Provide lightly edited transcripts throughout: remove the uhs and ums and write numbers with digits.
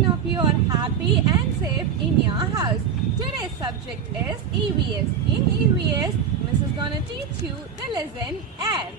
one of you are happy and safe in your house. Today's subject is EVS. In EVS, Miss is gonna teach you the lesson air.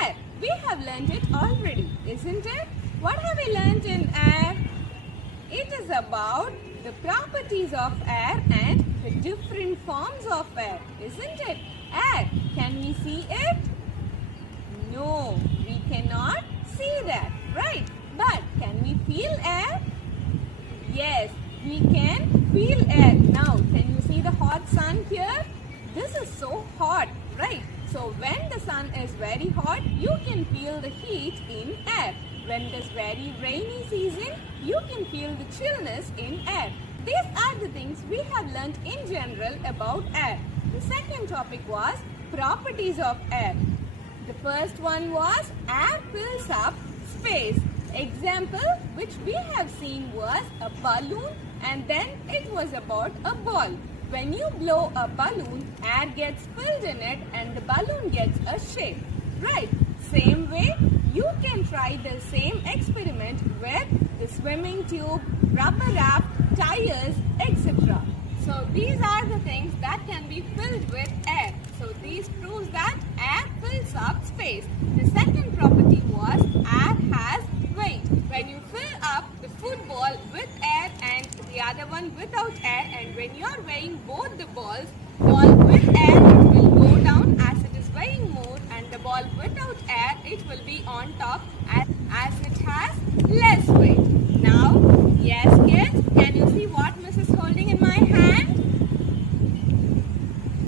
Air. We have learned it already, isn't it? What have we learned in air? It is about the properties of air and the different forms of air, isn't it? Air. Can we see it? No, we cannot see that, right? But can we feel air? Yes, we can feel air. Now, can you see the hot sun here? This is so hot, right? So when the sun is very hot, you can feel the heat in air. When it is very rainy season, you can feel the chillness in air. These are the things we have learnt in general about air. The second topic was properties of air. The first one was air fills up space. Example which we have seen was a balloon, and then it was about a ball. When you blow a balloon, air gets filled in it and the balloon gets a shape. Right? Same way, you can try the same experiment with the swimming tube, rubber raft, tires, etc. So these are the things that can be filled with air. So these proves that air fills up space. The second property was air has weight. When you fill up the football with air and the other one without air, and when you are weighing both the balls, ball with air it will go down as it is weighing more, and the ball without air it will be on top as it has less weight. Now, yes kids, can you see what Miss is holding in my hand?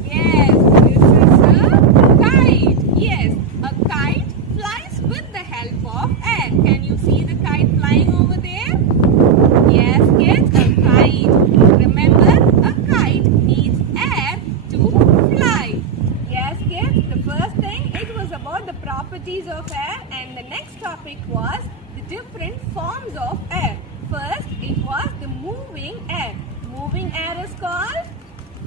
Yes, this is a kite. Yes, a kite flies with the help of air. Can you see the kite flying over there? Yes kids, a kite. Remember, a kite needs air to fly. Yes kids, the first thing, it was about the properties of air, and the next topic was the different forms of air. First, it was the moving air. Moving air is called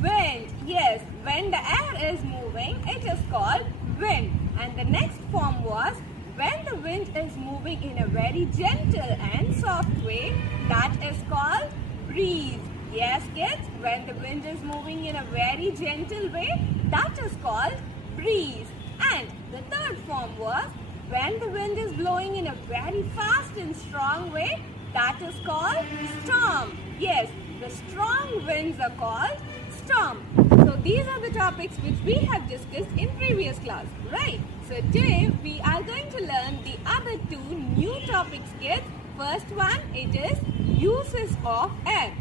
wind. Yes, when the air is moving, it is called wind. And the next form was when the wind is moving in a very gentle and soft way, that is called breeze. Yes kids, when the wind is moving in a very gentle way, that is called breeze. And the third form was when the wind is blowing in a very fast and strong way, that is called storm. Yes, the strong winds are called storm. So these are the topics which we have discussed in previous class, right? So today we are going to learn the other two new topics, kids. First one, it is uses of air.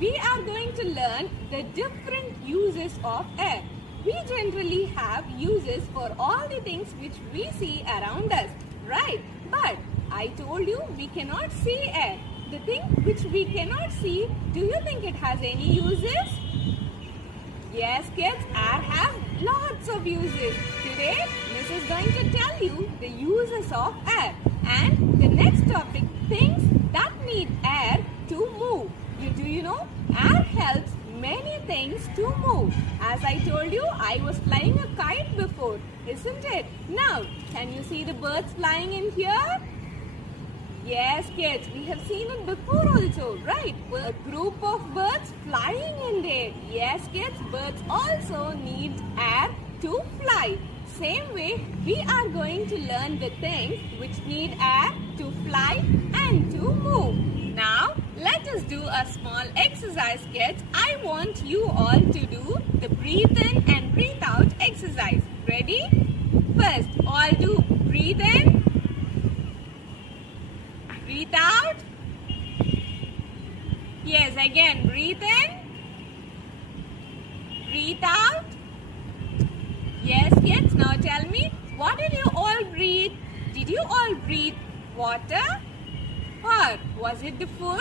We are going to learn the different uses of air. We generally have uses for all the things which we see around us, right? But I told you we cannot see air. The thing which we cannot see, do you think it has any uses? Yes kids, air has lots of uses. Today, Miss is going to tell you the uses of air. And the next topic, things that need air to move. Do you know, air helps many things to move. As I told you, I was flying a kite before, isn't it? Now, can you see the birds flying in here? Yes kids, we have seen it before also, right? A group of birds flying in there. Yes kids, birds also need air to fly. Same way, we are going to learn the things which need air to fly and to move. Now, let us do a small exercise, kids. I want you all to do the breathe in and breathe out exercise. Ready? First, all do breathe in. Breathe out. Yes, again, breathe in. Breathe out. Yes, kids, now tell me, what did you all breathe? Did you all breathe water? Or was it the food?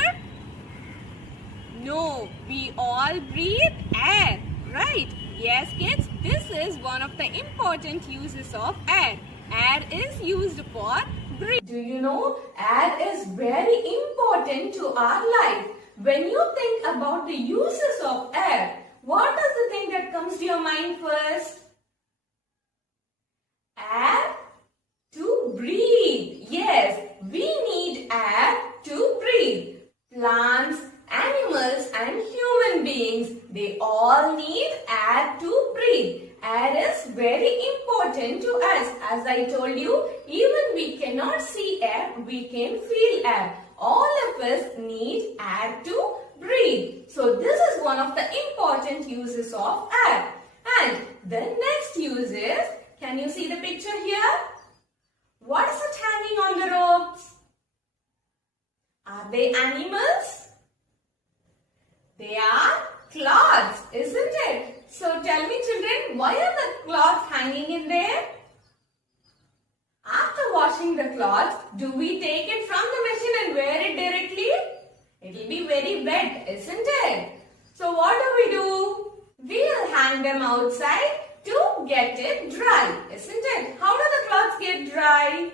No, we all breathe air, right? Yes, kids, this is one of the important uses of air. Air is used for breathing. Do you know, air is very important to our life. When you think about the uses of air, what is the thing that comes to your mind first? Air to breathe. Yes, we need air to breathe. Plants very important to us. As I told you, even we cannot see air, we can feel air. All of us need air to breathe. So this is one of the important uses of air. And the next use is, can you see the picture here? What is it hanging on the ropes? Are they animals? They are cloths, isn't it? So tell me children, why are the cloths hanging in there? After washing the cloths, do we take it from the machine and wear it directly? It will be very wet, isn't it? So what do? We will hang them outside to get it dry, isn't it? How do the cloths get dry?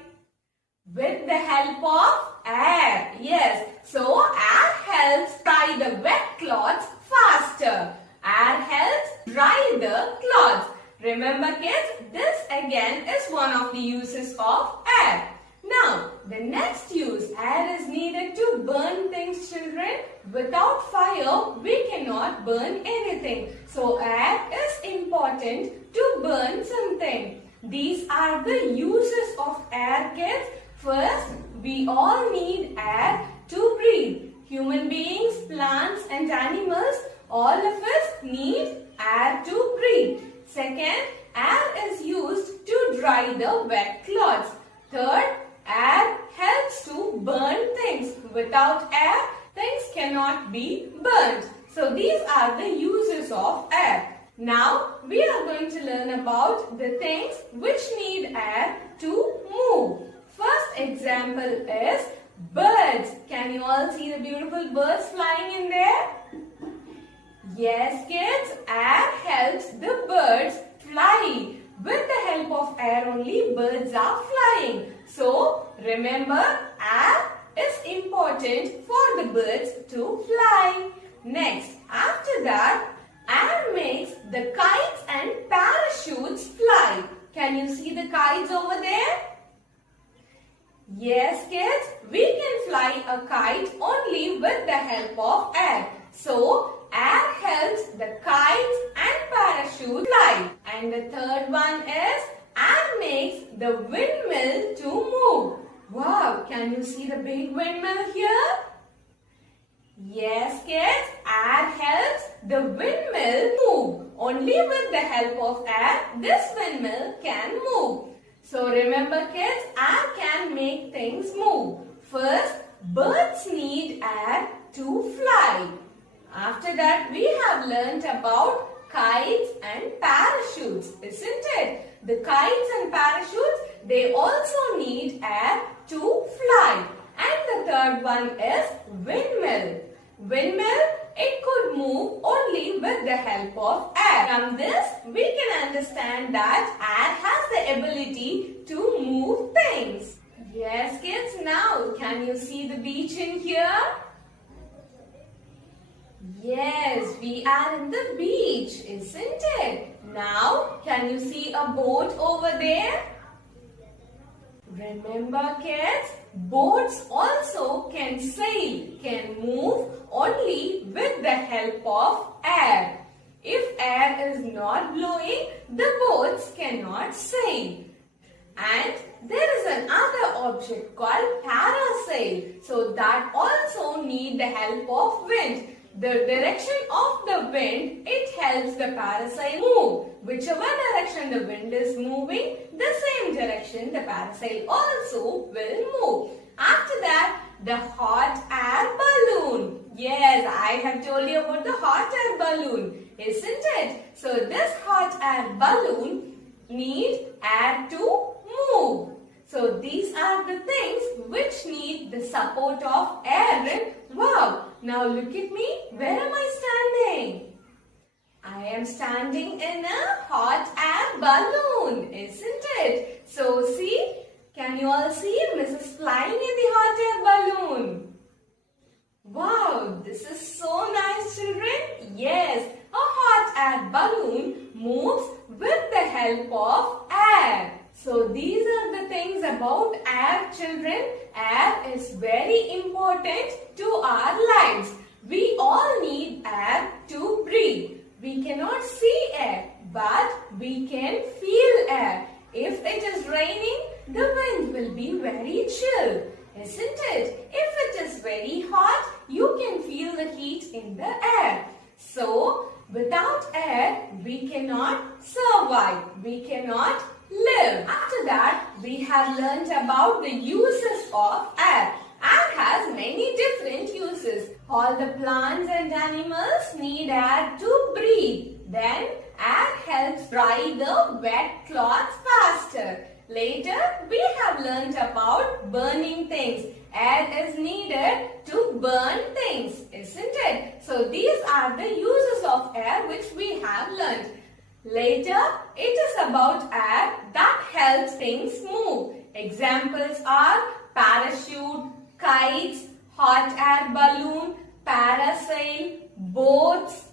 With the help of air. Yes. So air helps dry the wet cloths faster. Air helps dry the cloths. Remember kids, this again is one of the uses of air. Now, the next use, air is needed to burn things children. Without fire, we cannot burn anything. So air is important to burn something. These are the uses of air kids. First, we all need air to breathe. Human beings, plants and animals, all of us need air to breathe. Second, air is used to dry the wet cloths. Third, air helps to burn things. Without air, things cannot be burnt. So these are the uses of air. Now, we are going to learn about the things which need air to move. First example is birds. Can you all see the beautiful birds flying in there? Yes kids, air helps the birds fly. With the help of air only birds are flying. So remember, air is important for the birds to fly. Next, after that, air makes the kites and parachutes fly. Can you see the kites over there? Yes kids, we can fly a kite only with the help of air. So air helps the kites and parachute fly. And the third one is, air makes the windmill to move. Wow, can you see the big windmill here? Yes kids, air helps the windmill move. Only with the help of air, this windmill can move. So remember kids, air can make things move. First, birds need air to fly. After that, we have learnt about kites and parachutes, isn't it? The kites and parachutes, they also need air to fly. And the third one is windmill. Windmill, it could move only with the help of air. From this, we can understand that air has the ability to move things. Yes kids, now can you see the beach in here? Yes, we are in the beach, isn't it? Now, can you see a boat over there? Remember kids, boats also can sail, can move only with the help of air. If air is not blowing, the boats cannot sail. And there is another object called parasail. So that also need the help of wind. The direction of the wind, it helps the parasail move. Whichever direction the wind is moving, the same direction the parasail also will move. After that, the hot air balloon. Yes, I have told you about the hot air balloon, isn't it? So this hot air balloon needs air to move. So these are the things which need the support of air. Wow! Now look at me. Where am I standing? I am standing in a hot air balloon, isn't it? So see, can you all see Mrs. flying in the hot air balloon? Wow, this is so nice children. Yes, a hot air balloon moves with the help of air. So these are the things about air children. Air is very important to our lives. We all need air to breathe. We cannot see air, but we can feel air. If it is raining, the wind will be very chill, isn't it? If it is very hot, you can feel the heat in the air. So, without air, we cannot survive. We cannot live. After that, we have learnt about the uses of air. Air has many different uses. All the plants and animals need air to breathe. Then, air helps dry the wet cloths faster. Later, we have learnt about burning things. Air is needed to burn things, isn't it? So, these are the uses of air which we have learnt. Later, it is about air that helps things move. Examples are parachute, kites, hot air balloon, parasail, boats,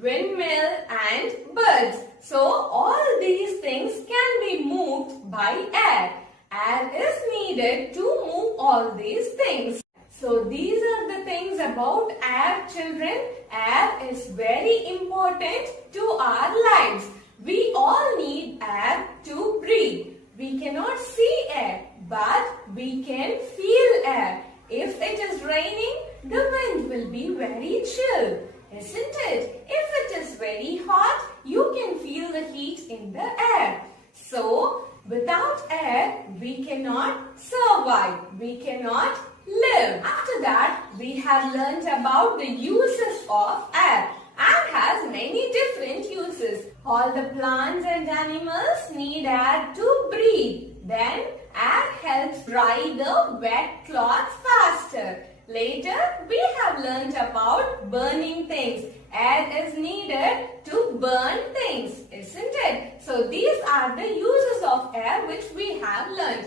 windmill and birds. So all these things can be moved by air. Air is needed to move all these things. So these are the things about air, children. Air is very important to our lives. We all need air to breathe. We cannot see air, but we can feel air. If it is raining, the wind will be very chill, isn't it? If it is very hot, you can feel the heat in the air. So, without air, we cannot survive. We cannot live. After that, we have learnt about the uses of air. Air has many different uses. All the plants and animals need air to breathe. Then, air helps dry the wet cloths faster. Later, we have learnt about burning things. Air is needed to burn things, isn't it? So, these are the uses of air which we have learnt.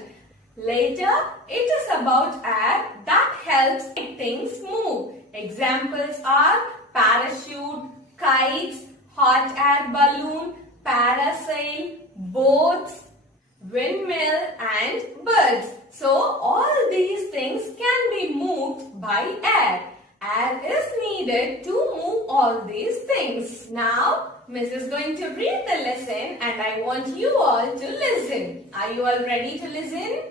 Later, it is about air that helps make things move. Examples are parachute, kites, hot air balloon, parasail, boats, windmill and birds. So all these things can be moved by air. Air is needed to move all these things. Now, Miss is going to read the lesson and I want you all to listen. Are you all ready to listen?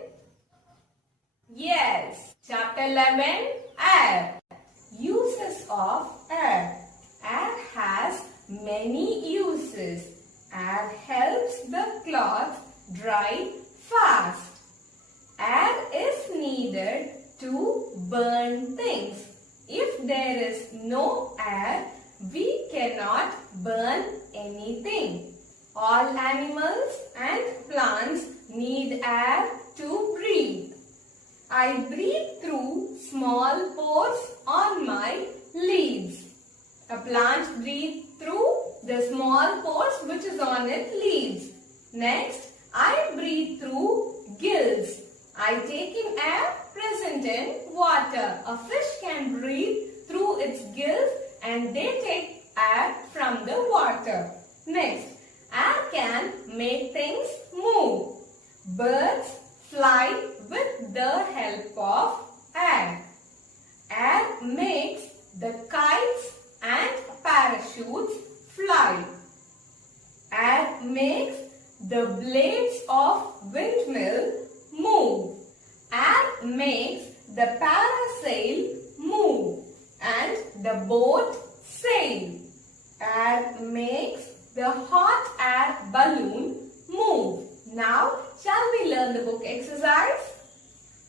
Yes. Chapter 11, Air. Uses of air. Air has many uses. Air helps the cloth dry fast. Air is needed to burn things. If there is no air, we cannot burn anything. All animals and plants need air to breathe. I breathe through small pores on my leaves. A plant breathes through the small pores which is on its leaves. Next, I breathe through gills. I take in air present in water. A fish can breathe through its gills and they take air from the water. Next, air can make things move. Birds fly with the help of air. Air makes the kites and parachutes fly. Air makes the blades of windmill move. Air makes the parasail move and the boat sail. Air makes the hot air balloon move. Now, shall we learn the book exercise?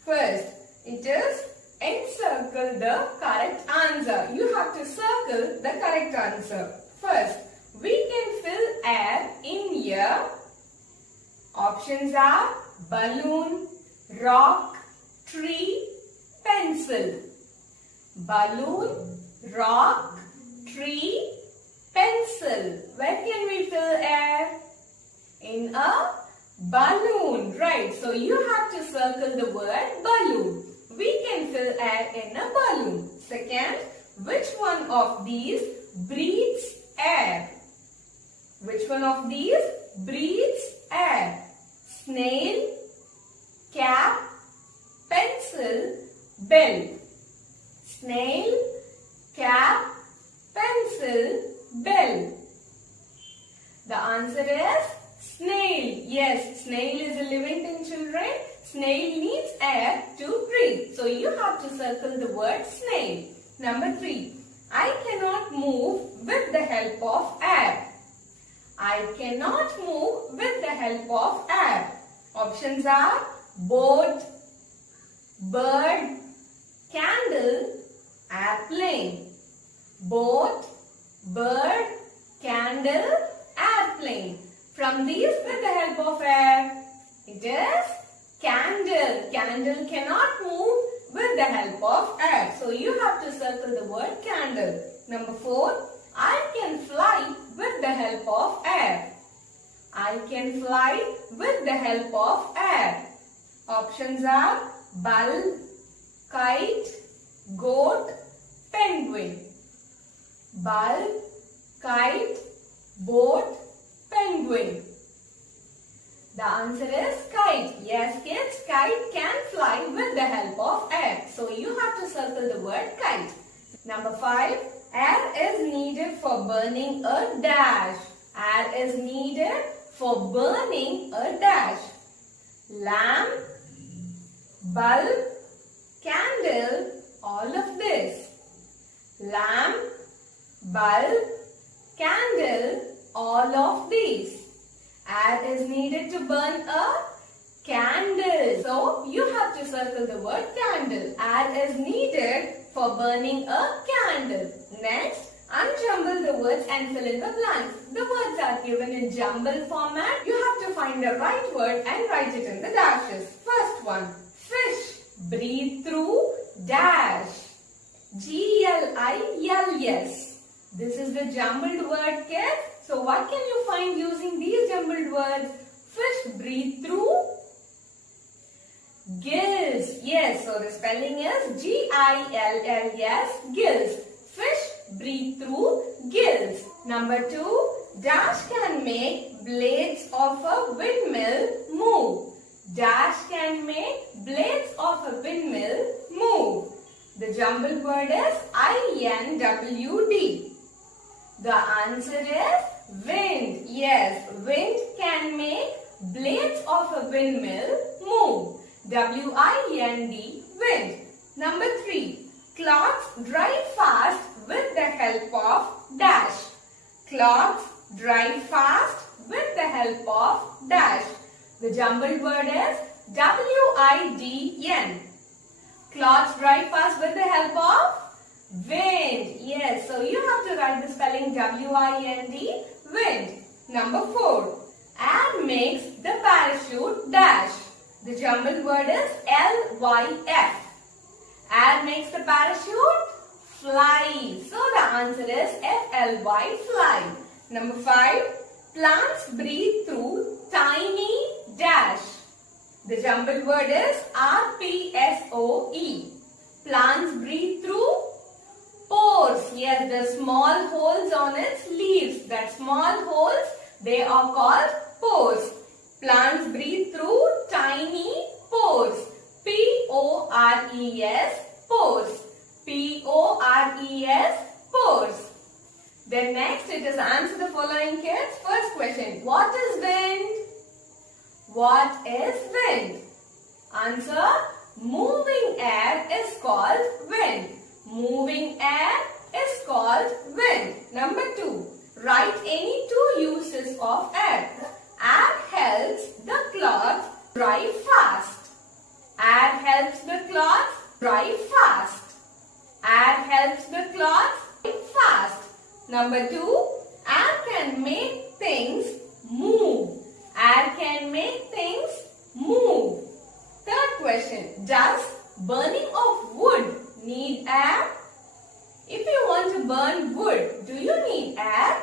First, it is encircle the correct answer. You have to circle the correct answer. First, we can fill air in here. Options are balloon, rock, tree, pencil. Balloon, rock, tree, pencil. Where can we fill air? In a balloon, right? So you have to circle the word balloon. We can fill air in a balloon. Second, which one of these breathes air? Which one of these breathes air? Snail, cap, pencil, bell. Snail, cap, pencil, bell. Yes, snail is a living thing, children. Snail needs air to breathe. So you have to circle the word snail. Number 3. I cannot move with the help of air. I cannot move with the help of air. Options are boat, bird, candle, airplane. Boat, bird, candle, airplane. From these, with the help of air, it is candle. Candle cannot move with the help of air. So you have to circle the word candle. Number 4. I can fly with the help of air. I can fly with the help of air. Options are bulb, kite, goat, penguin. Bulb, kite, boat, penguin. The answer is kite. Yes, kids, kite can fly with the help of air. So you have to circle the word kite. Number 5. Air is needed for burning a dash. Air is needed for burning a dash. Lamp, bulb, candle, all of this. Lamp, bulb, candle, all of these. Air is needed to burn a candle. So you have to circle the word candle. Air is needed for burning a candle. Next, unjumble the words and fill in the blanks. The words are given in jumble format. You have to find the right word and write it in the dashes. First one, fish, breathe through, dash. G-L-I-L-S. This is the jumbled word, kids. So what can you find using these jumbled words? Fish, breathe through, gills. Yes, so the spelling is G-I-L-L-S, gills. Fish, breathe through, gills. Number 2, dash can make blades of a windmill move. Dash can make blades of a windmill move. The jumbled word is I-N-W-D. The answer is wind. Yes, wind can make blades of a windmill move. W-I-N-D, wind. Number 3, cloths dry fast with the help of dash. Cloths dry fast with the help of dash. The jumbled word is W-I-D-N. Cloths dry fast with the help of wind. Yes, so you have to write the spelling W-I-N-D, wind. Number 4, air makes the parachute dash. The jumbled word is L-Y-F. Air makes the parachute fly. So the answer is F-L-Y, fly. Number 5, plants breathe through tiny dash. The jumbled word is R-P-S-O-E. Plants breathe through pores. Yes, the small holes on its leaves. That small holes, they are called pores. Plants breathe through tiny pores. P-O-R-E-S, pores. P-O-R-E-S, pores. Then next it is answer the following, kids. First question, what is wind? What is wind? Answer, moving air is called wind. Moving air is called wind. Number 2, write any 2 uses of air. Air helps the cloth dry fast. Air helps the cloth dry fast. Air helps the cloth dry fast. Number 2, air can make things move. Air can make things move. Third question, does burning of wood need air? If you want to burn wood, do you need air?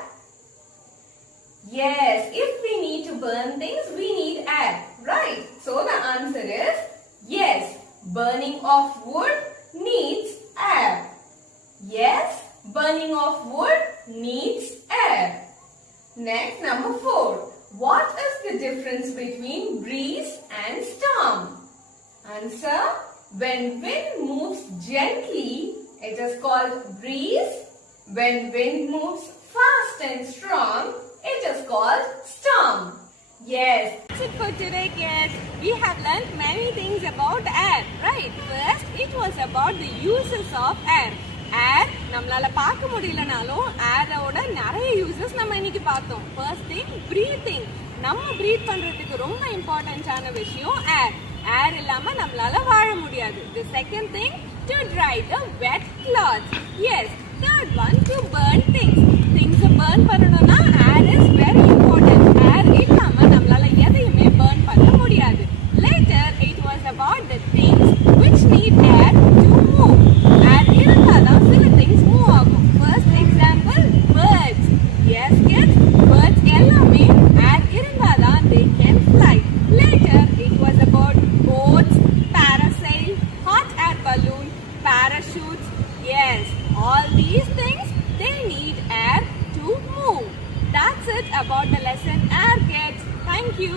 Yes, if we need to burn things, we need air, right? So the answer is yes, burning of wood needs air. Yes, burning of wood needs air. Next, number 4. What is the difference between breeze and storm? Answer, when wind moves gently, it is called breeze. When wind moves fast and strong, it is called storm. Yes. That's it for today, kids. We have learned many things about air, right? First, it was about the uses of air. Air, நம்மளால பார்க்க முடியலனாலும் ஏரோட நிறைய uses நம்ம இன்னைக்கு பார்த்தோம். First thing, breathing. நம்ம breathe பண்றதுக்கு ரொம்ப இம்பார்ட்டன்டான விஷயம் air. Air இல்லாம நம்மளால வாழ முடியாது. The second thing, to dry the wet clothes. Yes. Third one, to burn things. Things burn பண்ணணும்னா air is very important. Air இல்லாம நம்மளால எதையுமே burn பண்ண முடியாது. Later, it was about the things which need air to move. Air இருந்தாதான் சில things move ஆகும். First example, birds. Yes, kids, birds எல்லாமே air இருந்தாதான் they can fly. Later, it was about boats, parasail, hot air balloon, parachutes. Yes, all these things, they need air to move. That's it about the lesson air, kids. Thank you.